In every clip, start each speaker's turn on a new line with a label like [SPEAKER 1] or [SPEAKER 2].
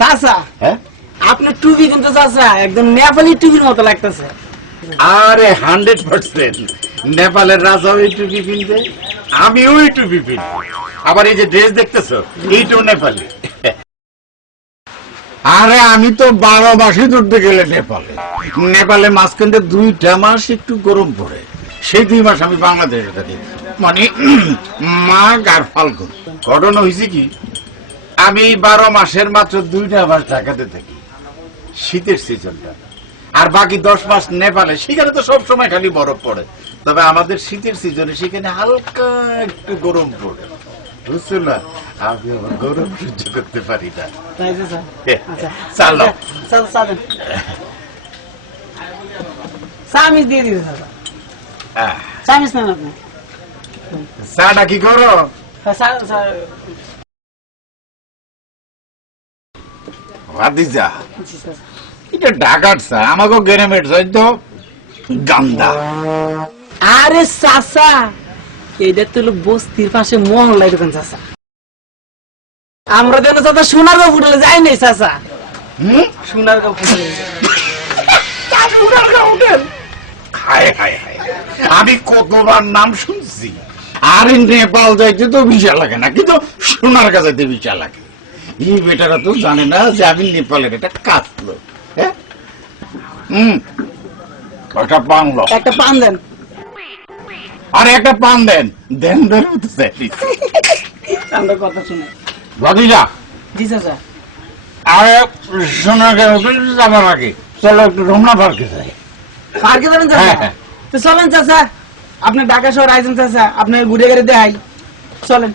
[SPEAKER 1] চাচা
[SPEAKER 2] হ্যাঁ?
[SPEAKER 1] আপনার টুপি কিন্তু চাচা একদম নেপালি টুপির মতো লাগতেছে।
[SPEAKER 2] আরে হান্ড্রেড পার্সেন্ট। নেপালের রাজা ওই টুপি কিনবে আমি ওই টুপি কিনবো আবার এই যে ড্রেস দেখতেছো এইটাও নেপালি। আরে আমি তো বারো মাসে ধরতে গেলে নেপালে। নেপালে মাঝখানটা দুইটা মাস একটু গরম পড়ে। সেই দুই মাস আমি বাংলাদেশে থাকি। মানে মাঘ আর ফাল্গুন। ঘটনা হয়েছে কি আমি বারো মাসের মাত্র দুইটা মাস ঢাকাতে থাকি। শীতের সিজনটা। আর বাকি দশ মাস নেপালে সেখানে তো সব সময় খালি বরফ পড়ে। তবে আমাদের শীতের সিজনে সেখানে হালকা একটু গরম পড়ে। বুঝছ না? আমি আমার গরম সহ্য করতে পারি না।
[SPEAKER 1] আচ্ছা।
[SPEAKER 2] চালো
[SPEAKER 1] চামিজ দিয়ে দিবে চামিজ নেন আপনি।
[SPEAKER 2] চাটা কি করো? ভাতিজা। এটা আমাকে গ্রেনেমেট চাই তো গান্দা।
[SPEAKER 1] আরে চাচা এইটা তো বস্তির পাশে মহল্লায় দোকান চাচা। আমরা যেন চাচা সোনার গাঁ ফুটালে যাই নাই চাচা। সোনার গাঁ ফুটালে
[SPEAKER 2] হায় হায় হায়। আমি কতবার নাম শুনছি। আর নেপাল যাইতে তো ভিসা লাগে না কিন্তু সোনার কাছে ভিসা লাগে। এই বেটারা তো জানে না যে আমি নেপালের একটা কাজ লোক হ্যাঁ? হুম। একটা পান লো।
[SPEAKER 1] একটা পান দেন।
[SPEAKER 2] আর একটা পান দেন। দেন দেন তো
[SPEAKER 1] আমরা কথা শুনে।
[SPEAKER 2] ভাতিজা
[SPEAKER 1] জি চাচা।
[SPEAKER 2] আর সোনার কাছে যাবার আগে। চলো একটু রমনা পার্কে যাই।
[SPEAKER 1] পার্কে যাবেন চাচা?
[SPEAKER 2] হ্যাঁ, হ্যাঁ।
[SPEAKER 1] তো চলেন চাচা। আপনি ঢাকা শহর আইছেন চাচা। আপনার ঘুরে ঘুরে দেখাই। চলেন।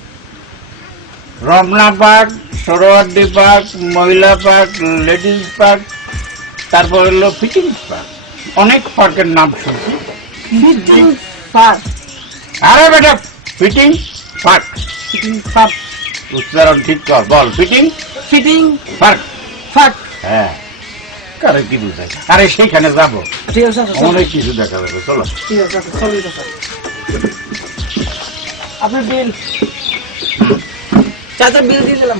[SPEAKER 2] রমনা পার্ক সরোয়ার্দি পার্ক মহিলা পার্ক লেডিস পার্ক তারপর হলো ফিটিং পার্ক। অনেক পার্কের নাম শুনছি।
[SPEAKER 1] পার্ক।
[SPEAKER 2] আরে বেটা ফিটিং পার্ক।
[SPEAKER 1] Fitting park.
[SPEAKER 2] উচ্চারণ ঠিক কর বল ফিটিং
[SPEAKER 1] ফিটিং
[SPEAKER 2] পার্ক।
[SPEAKER 1] পার্ক।
[SPEAKER 2] হ্যাঁ। কারে কি বুঝাই আরে সেইখানে যাব।
[SPEAKER 1] ঠিক আছে
[SPEAKER 2] অনেক কিছু দেখা যাবে চলো।
[SPEAKER 1] ঠিক আছে চাচা আপনার বিল। চাচা বিল দিয়ে দিলাম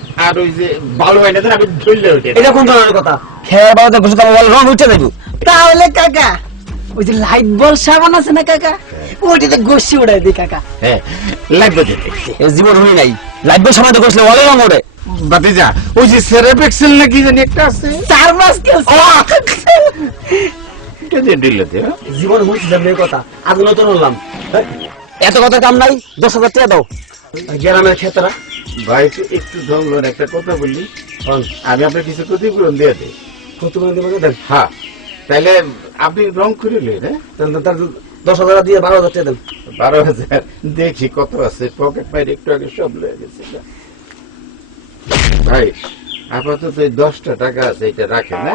[SPEAKER 3] আর
[SPEAKER 2] ওই যে বালু এনে দেন আমি ধরলে ওইটা।
[SPEAKER 3] এটা কোন ধরনের কথা? খেয়ে তোমার রং উঠে যাইব
[SPEAKER 1] তাহলে কাকা ওই যে লাইট বল সাবান আছে না কাকা? ওইটাতে গোসি উড়াই দিই কাকা।
[SPEAKER 2] হ্যাঁ
[SPEAKER 3] জীবন হই নাই। লাগবে সময় তো বসলে ওয়ালে রং ওঠে
[SPEAKER 2] বাতিজা ওই যে সেরেপেক্সেল নাকি জানি একটা আছে?
[SPEAKER 1] চার মাস খেলছে
[SPEAKER 2] এটা দিলে দে হ্যাঁ?
[SPEAKER 3] জীবন কথা নতুন হলাম। এত কথা কাম নাই দশ হাজার টাকা দাও। গ্রামের ক্ষেতরা
[SPEAKER 2] ভাই একটু ধরলেন একটা কথা বললি আমি আপনার কিছু ক্ষতিপূরণ দিয়ে
[SPEAKER 3] দেবো দেন?
[SPEAKER 2] হ্যাঁ। তাহলে আপনি রং করে হ্যাঁ
[SPEAKER 3] দশ হাজার দিয়ে বারো হাজার টাকা দেন।
[SPEAKER 2] বারো হাজার। দেখি কত আছে। পকেট মাইর একটু আগে সব লয়ে গেছে। ভাই আপাতত এই দশটা টাকা আছে এটা রাখেন না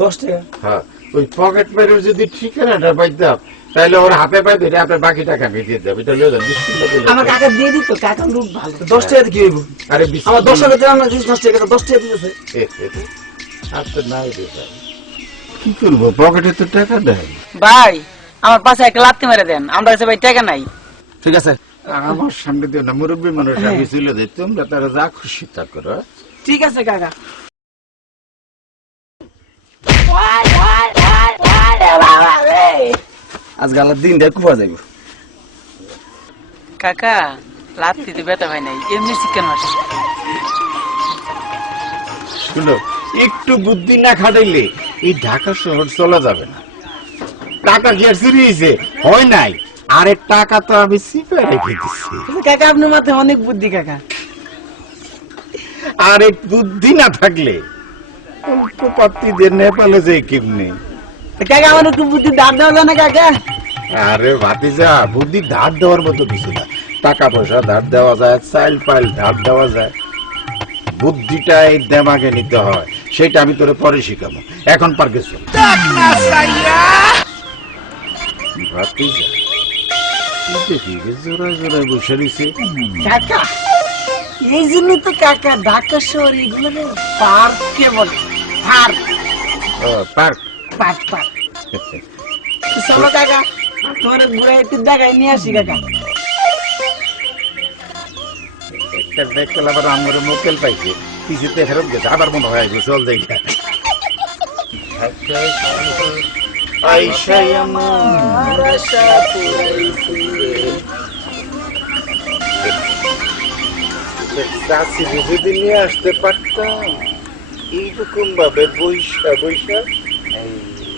[SPEAKER 3] দশ টাকা?
[SPEAKER 2] হ্যাঁ। ওই পকেট মাইরের যদি ঠিকানাটা পাইতাম তাহলে ওর হাতে পাই বাকি টাকা আমি দিয়ে দেবো এটা লিয়ে বলে
[SPEAKER 1] আমার কাকা দিয়ে দিত কাকা লোক ভালো।
[SPEAKER 3] দশ টাকা কি হইব
[SPEAKER 2] আরে
[SPEAKER 3] আমার দশ টাকা দিস দশ টাকা দশ টাকা দিতেছে
[SPEAKER 2] আচ্ছা নাই কি করব পকেটে তো টাকা দেয়
[SPEAKER 1] ভাই আমার পাশে একটা লাত্তি মেরে দেন আমরা কাছে ভাই টাকা নাই।
[SPEAKER 3] ঠিক আছে।
[SPEAKER 2] আমার সামনে দিও না মুরব্বী মানুষ আমি চলে যাই তোমরা তারা যা খুশি তা করো।
[SPEAKER 1] ঠিক আছে কাকা।
[SPEAKER 3] আজ গালার দিন দেখ কুয়া যাইব।
[SPEAKER 1] কাকা ব্যথা হয় নাই এমনি চিকেন মাছ।
[SPEAKER 2] শুনো একটু বুদ্ধি না খাটাইলে এই ঢাকা শহর চলা যাবে না। টাকা চুরি হয়েছে হয় নাই। আরে টাকা তো আমি সিপে রেখে দিচ্ছি
[SPEAKER 1] কাকা আপনার মাথায় অনেক বুদ্ধি কাকা।
[SPEAKER 2] আরে বুদ্ধি না থাকলে অল্প পাত্রীদের নেপালে যে কেমনে?
[SPEAKER 1] কাকা আমার একটু বুদ্ধি দাম দেওয়া যায় না কাকা
[SPEAKER 2] আরে ভাতিজা বুদ্ধি ধার দেওয়ার মতো কিছু না। টাকা পয়সা ধার দেওয়া যায় চাইল পাইল ধার দেওয়া যায়। বুদ্ধিটা দেমাগে নিতে হয় সেটা আমি তোরে পরে শিখাবো। এখন পার্কে চল। ভাতিজা জোড়ায় জোড়ায় বসে রয়েছে।
[SPEAKER 1] কাকা এই জন্য তো কাকা ঢাকা শহর এগুলো বলে পার্ক।
[SPEAKER 2] পার্ক।
[SPEAKER 1] Park park. চলো কাকা তোমার ঘুরে একটু দেখাই নিয়ে আসি কাকা।
[SPEAKER 2] একটা দেখতে আবার আমার মোকেল পাইছে। পিছিতে ফেরত গেছে আবার মনে হয় চল যাই আইসাই আমার
[SPEAKER 1] আশা
[SPEAKER 2] চাষি যদি নিয়ে আসতে পারতাম এইরকম ভাবে বৈশা বৈশা।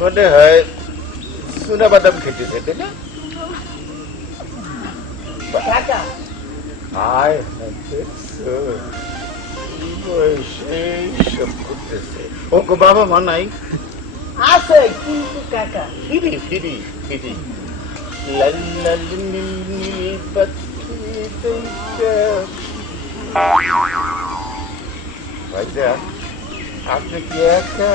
[SPEAKER 2] মনে হয় সোনা বাদাম খেতেছে তাই না? হায় বয়সে এইসব করতেছে। ওকে বাবা মা নাই?
[SPEAKER 1] আছে কিন্তু কাকা
[SPEAKER 2] ফিরি। আপনি কি একা?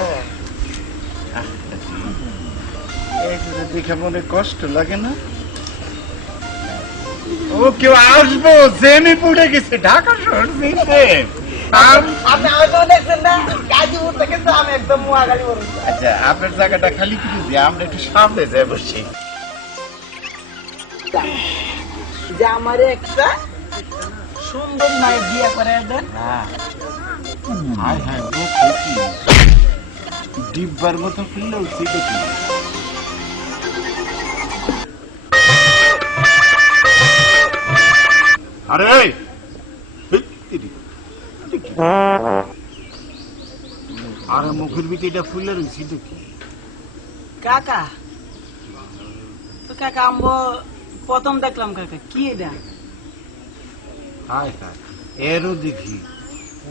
[SPEAKER 2] এগুলো দেখে মনে কষ্ট লাগে না? ও কেউ আসব পড়ে গেছে ঢাকা শহর আচ্ছা আপনার জায়গাটা খালি কিছু দিয়ে আমরা একটু সামনে যাই বসি।
[SPEAKER 1] আমার একটা সুন্দর মায়ের বিয়ে করে দেন।
[SPEAKER 2] হায়। হায় ডিব্বার মতো ফুললেও সেটা আরে। আরে মুখের ভিতরে এটা ফুলে রয়েছে এটা কি?
[SPEAKER 1] কাকা তো কাকা আমবো প্রথম দেখলাম কাকা কি এটা?
[SPEAKER 2] হায় হায় এরও দেখি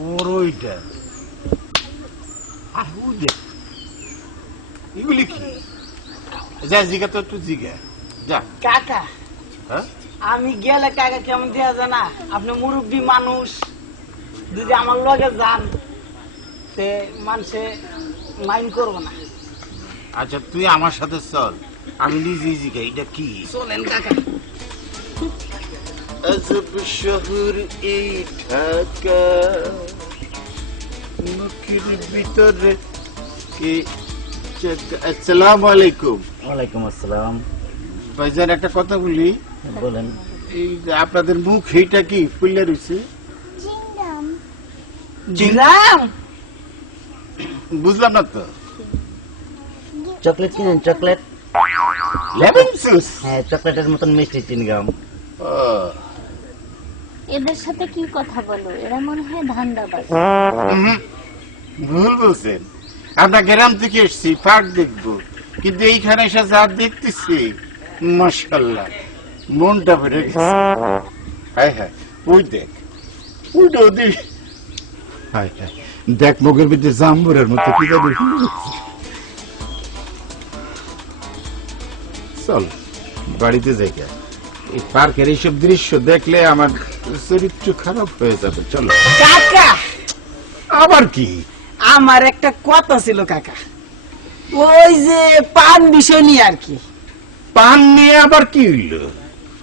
[SPEAKER 2] ওর ওইটা আর ও দেখ এগুলি কি যা জিগা তো একটু জিগা যা
[SPEAKER 1] কাকা
[SPEAKER 2] হ্যাঁ
[SPEAKER 1] আমি গেলে কাকা কেমন দেওয়া যায় না? আপনি মুরব্বী মানুষ। যদি আমার লগে যান সে মানুষে মাইন্ড করব না।
[SPEAKER 2] আচ্ছা তুই আমার সাথে চল। আমি নিজেই জিগা এটা কি?
[SPEAKER 1] চলেন কাকা।
[SPEAKER 2] আজব শহর এই ঢাকা। মুখের ভিতরে কি আসসালাম আলাইকুম।
[SPEAKER 3] ওয়ালাইকুম আসসালাম।
[SPEAKER 2] ভাইজান একটা কথা বলি।
[SPEAKER 3] বলেন।
[SPEAKER 2] এই আপনাদের মুখ এইটা কি? ফুলে রয়েছে? বুঝলাম না তো।
[SPEAKER 3] চকলেট কিনেন চকলেট।
[SPEAKER 2] Lemon juice?
[SPEAKER 3] হ্যাঁ চকলেটের মতন মিষ্টি চিনগাম
[SPEAKER 4] এদের সাথে কি কথা বলো? এরা মনে হয় ধান্দাবাজ।
[SPEAKER 2] ভুল বলছেন। আমরা গ্রাম থেকে এসছি পার্ক দেখব। কিন্তু এইখানে এসে যা দেখতেছি মাসাল্লাহ মনটা ভরে গেছে। হ্যাঁ হ্যাঁ ওই দেখ ওইটা ওদের হায় হায় দেখ মগের ভিতরে জাম্বুরের মতো কি জানি। চল বাড়িতে যাই গে। এই পার্কের এইসব দৃশ্য দেখলে আমার চরিত্র খারাপ হয়ে যাবে চলো। আবার কি?
[SPEAKER 1] আমার একটা কথা ছিল কাকা। ওই যে পান বিষয় নিয়ে আর কি।
[SPEAKER 2] পান নিয়ে আবার কি হইল?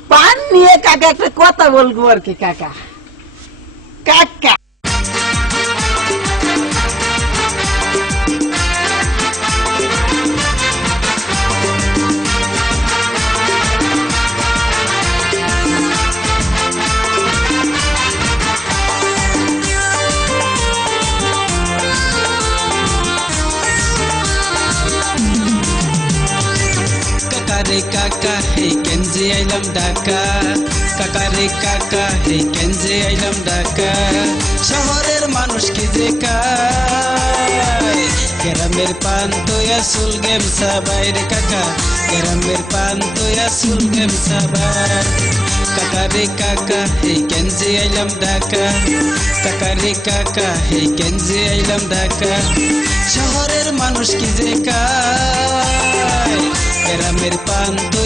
[SPEAKER 1] পান নিয়ে কাকা একটা কথা বলব আর কি কাকা। কাকা
[SPEAKER 5] আইলাম ঢাকা, কাকারে কাকা হে কেনজে আইলাম ঢাকা। শহরের মানুষ কি যে
[SPEAKER 1] গ্রামের পান তোয়া সুল গেম সাবাই রে কাকা। গ্রামের পান তোয়া সুল গেম সাবাই কাকা রে কাকা, এই কেনজি আইলাম ঢাকা। কাকা রে কাকা, এই কেনজি আইলাম ঢাকা। শহরের মানুষ কি যে কায়? গ্রামের পান তোয়া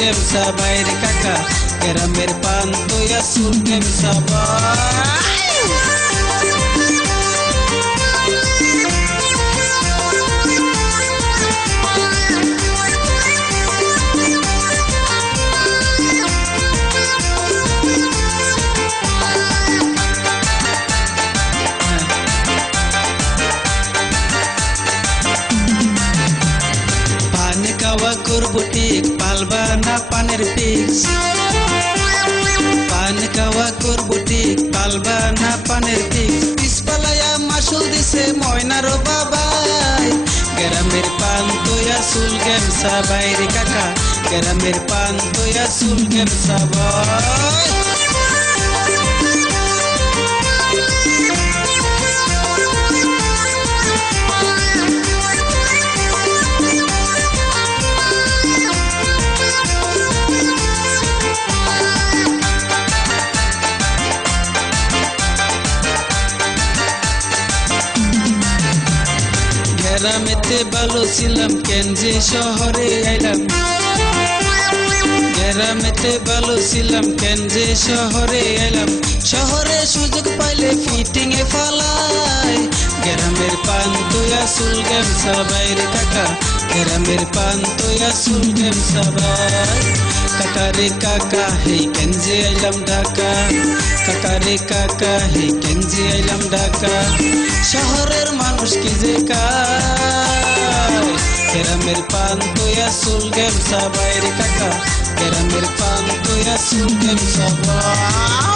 [SPEAKER 1] সুল গেম সাবাই রে কাকা গ্রামের পান তোয়া সুর গেম সাবাই তোয়া সুল গেম সাবাই রে কাকা গ্রামের পান তোয়া সুল গেম গ্রামেতে ভালো ছিলাম কেন যে শহরে আইলাম? গ্রামেতে ভালো ছিলাম কেন যে শহরে এলাম শহরে সুযোগ পাইলে ফিটিং এ ফালাই। গ্রামের পান তুই আসুল গেম সবাই রে কাকা গ্রামের পান তোয়া সুল গেম সবাই কাকা রে কাকা হে যে আইলাম ঢাকা কাকা রে কাকা হে যে আইলাম ঢাকা শহরের মানুষ কি যে গ্রামের পান তোয়া সুল গেম সবাই রে কাকা গ্রামের পান তোয়া সুল গেম সবাই